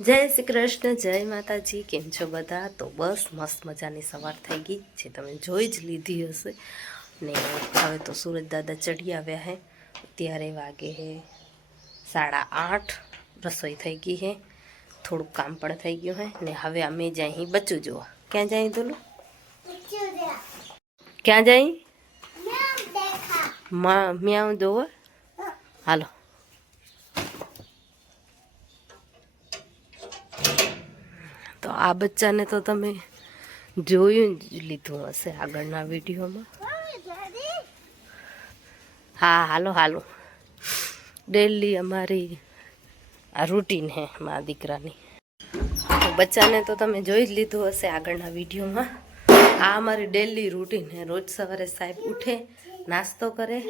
જય શ્રી કૃષ્ણ, જય માતાજી. કેમ છો બધા? તો બસ મસ્ત મજાની સવાર થઈ ગઈ છે, તમે જોઈ જ લીધી હશે. ને હવે તો સુરજ દાદા ચડી આવ્યા હે. અત્યારે વાગે હે 8:30. રસોઈ થઈ ગઈ હે, થોડુંક કામ પણ થઈ ગયું હે. ને હવે અમે જાય બચ્ચું જોવા. ક્યાં જાય તું? ક્યાં જાય? મ્યાઉ જોવા. હાલો. તો આ બચ્ચાને તો તમે જોયું જ લીધું હશે આગળના વિડીયોમાં. હા હાલો હાલો. ડેલી અમારી આ રૂટીન હે મારા દીકરાની. તો બચ્ચાને તો તમે જોઈ જ લીધું હશે આગળના વિડીયોમાં. આ અમારી ડેલી રૂટીન હે. રોજ સવારે સાહેબ ઉઠે, નાસ્તો કરે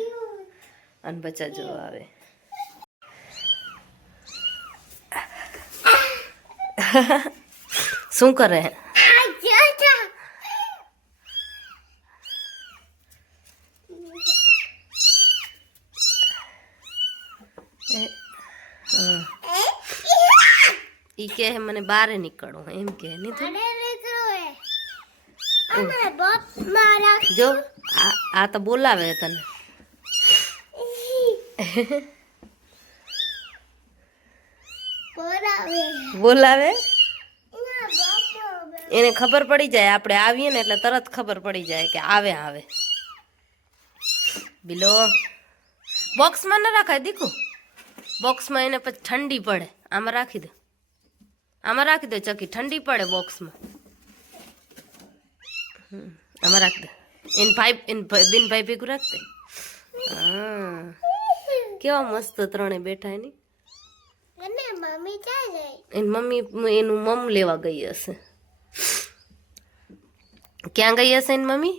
અને બચ્ચા જોવા આવે. શું કરે? ઈ કે મને બહાર નીકળવું એમ કે નહીં તો જો આ તો બોલાવે તને. બોલાવે એને ખબર પડી જાય આપણે આવીએ ને એટલે તરત ખબર પડી જાય કે આવે આવે. બિલો બોક્સમાં ન રાખાય દીકુ. બોક્સમાં એને પછી ઠંડી પડે. આમાં રાખી દે, આમાં રાખી દે ચકી. ઠંડી પડે બોક્સમાં. આમાં રાખી દે. એને બિન ભાઈ ભેગું રાખ દે. હા કેવા મસ્ત ત્રણે બેઠા એની. એની મમ્મી એનું મમ લેવા ગઈ હશે. ક્યાં ગઈ હશે એની મમ્મી?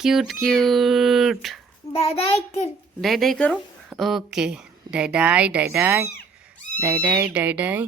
Cute cute. ડાય ડાય કરો. ઓકે ડાય ડાય ડાય ડાય ડાય ડાય ડાય ડાય.